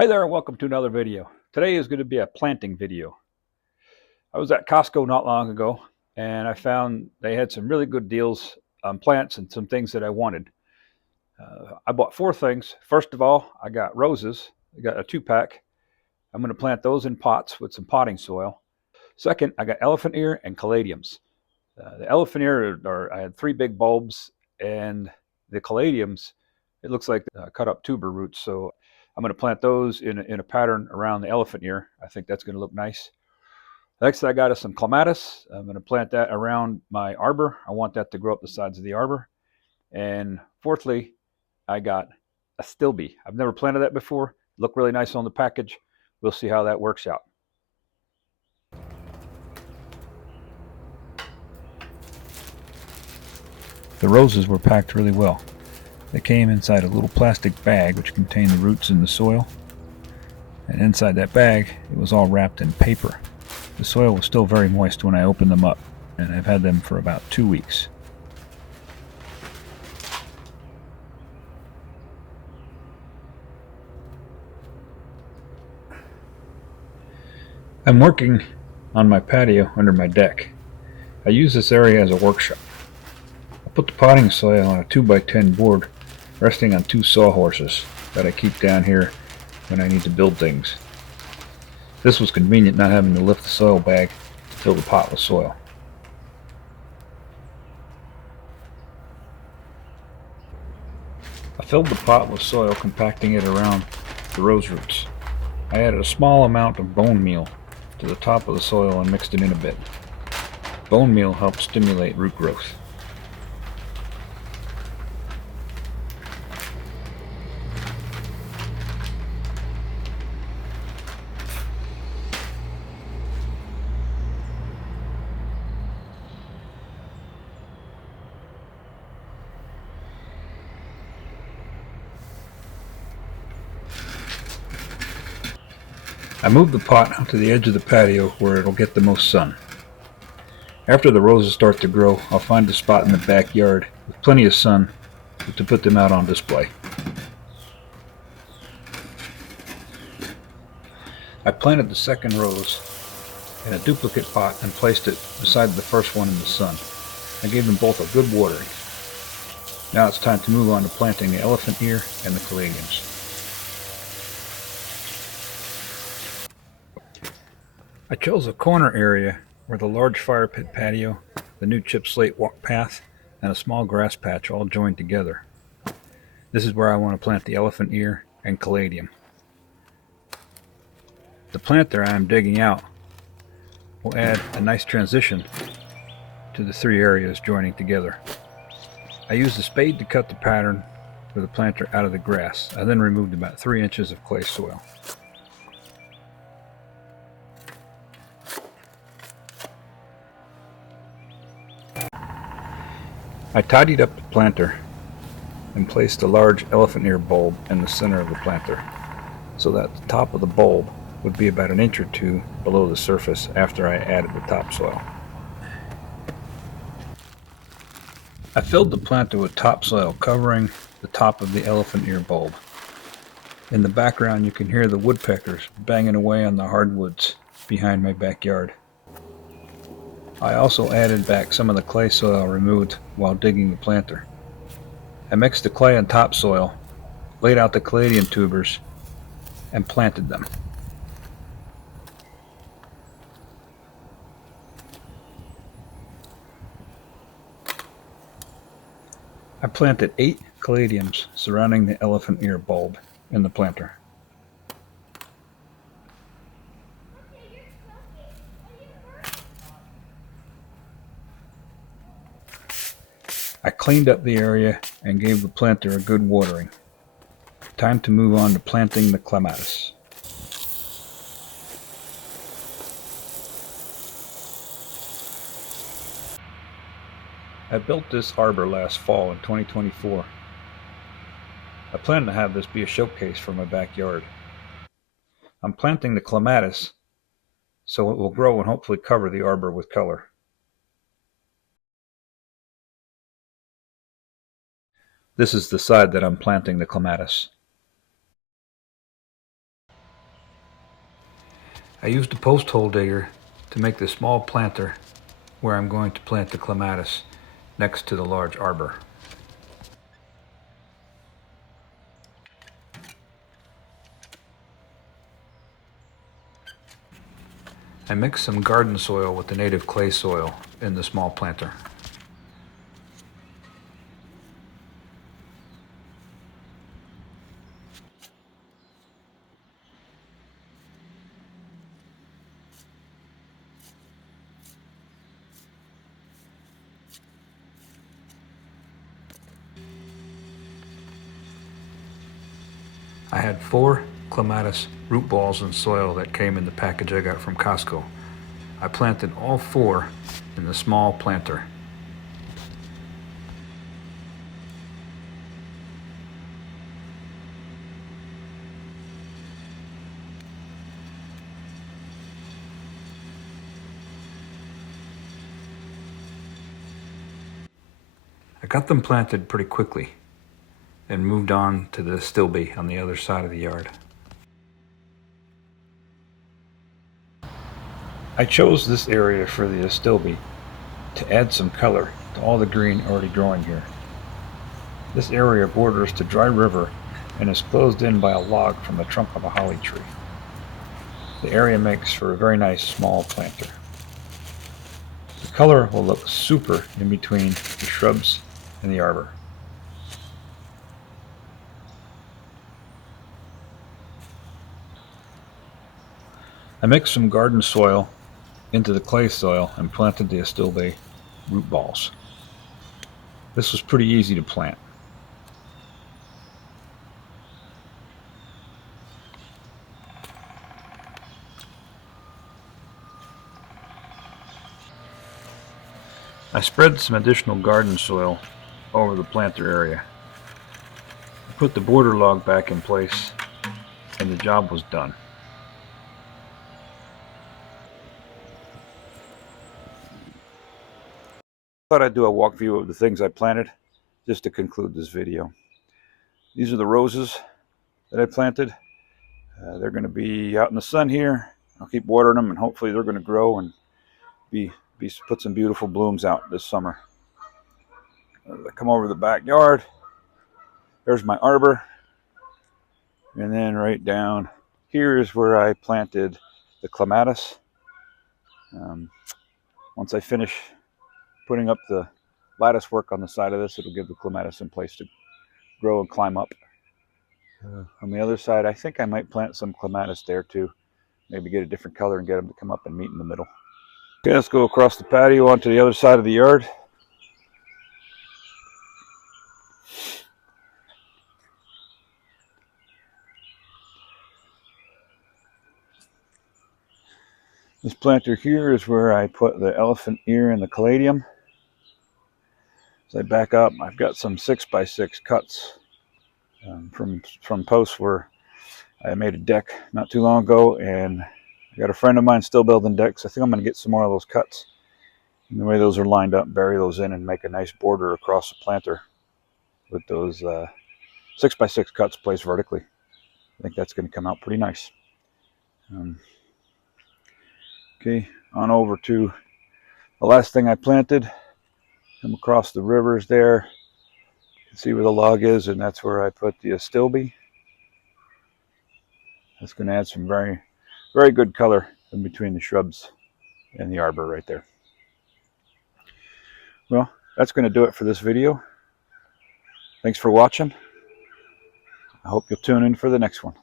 Hi there and welcome to another video. Today is going to be a planting video. I was at Costco not long ago and I found they had some really good deals on plants and some things that I wanted. I bought four things. First of all, I got roses. I got a 2-pack. I'm going to plant those in pots with some potting soil. Second, I got elephant ear and caladiums. The elephant ear, I had 3 big bulbs, and the caladiums, it looks like cut up tuber roots. So I'm going to plant those in a pattern around the elephant ear. I think that's going to look nice. Next, I got us some clematis. I'm going to plant that around my arbor. I want that to grow up the sides of the arbor. And fourthly, I got Astilbe. I've never planted that before. Looked really nice on the package. We'll see how that works out. The roses were packed really well. They came inside a little plastic bag which contained the roots in the soil. And inside that bag, it was all wrapped in paper. The soil was still very moist when I opened them up, and I've had them for about 2 weeks. I'm working on my patio under my deck. I use this area as a workshop. I put the potting soil on a 2x10 board resting on 2 sawhorses that I keep down here when I need to build things. This was convenient, not having to lift the soil bag to fill the pot with soil. I filled the pot with soil, compacting it around the rose roots. I added a small amount of bone meal to the top of the soil and mixed it in a bit. Bone meal helps stimulate root growth. I moved the pot out to the edge of the patio where it'll get the most sun. After the roses start to grow, I'll find a spot in the backyard with plenty of sun to put them out on display. I planted the second rose in a duplicate pot and placed it beside the first one in the sun. I gave them both a good watering. Now it's time to move on to planting the elephant ear and the caladiums. I chose a corner area where the large fire pit patio, the new chip slate walk path, and a small grass patch all joined together. This is where I want to plant the elephant ear and caladium. The planter I am digging out will add a nice transition to the 3 areas joining together. I used a spade to cut the pattern for the planter out of the grass. I then removed about 3 inches of clay soil. I tidied up the planter and placed a large elephant ear bulb in the center of the planter, so that the top of the bulb would be about 1 inch or 2 below the surface after I added the topsoil. I filled the planter with topsoil covering the top of the elephant ear bulb. In the background you can hear the woodpeckers banging away on the hardwoods behind my backyard. I also added back some of the clay soil removed while digging the planter. I mixed the clay and topsoil, laid out the caladium tubers, and planted them. I planted 8 caladiums surrounding the elephant ear bulb in the planter. I cleaned up the area and gave the planter a good watering. Time to move on to planting the clematis. I built this arbor last fall in 2024. I plan to have this be a showcase for my backyard. I'm planting the clematis so it will grow and hopefully cover the arbor with color. This is the side that I'm planting the clematis. I used a post hole digger to make the small planter where I'm going to plant the clematis next to the large arbor. I mixed some garden soil with the native clay soil in the small planter. I had 4 clematis root balls in soil that came in the package I got from Costco. I planted all 4 in the small planter. I got them planted pretty quickly and moved on to the Astilbe on the other side of the yard. I chose this area for the Astilbe to add some color to all the green already growing here. This area borders the dry river and is closed in by a log from the trunk of a holly tree. The area makes for a very nice small planter. The color will look super in between the shrubs and the arbor. I mixed some garden soil into the clay soil and planted the Astilbe root balls. This was pretty easy to plant. I spread some additional garden soil over the planter area. I put the border log back in place and the job was done. Thought I'd do a walk view of the things I planted just to conclude this video. These are the roses that I planted. They're going to be out in the sun here. I'll keep watering them and hopefully they're going to grow and put some beautiful blooms out this summer. I come over the backyard. There's my arbor. And then right down here is where I planted the clematis. Once I finish putting up the lattice work on the side of this, it'll give the clematis some place to grow and climb up. On the other side, I think I might plant some clematis there too. Maybe get a different color and get them to come up and meet in the middle. Okay, let's go across the patio onto the other side of the yard. This planter here is where I put the elephant ear and the caladium. As I back up, I've got some 6x6 cuts from posts where I made a deck not too long ago, and I got a friend of mine still building decks. I think I'm going to get some more of those cuts. And the way those are lined up, bury those in and make a nice border across the planter with those 6x6 cuts placed vertically. I think that's going to come out pretty nice. Okay, on over to the last thing I planted. Come across the rivers there. You can see where the log is, and that's where I put the Astilbe. That's going to add some very, very good color in between the shrubs and the arbor right there. Well, that's going to do it for this video. Thanks for watching. I hope you'll tune in for the next one.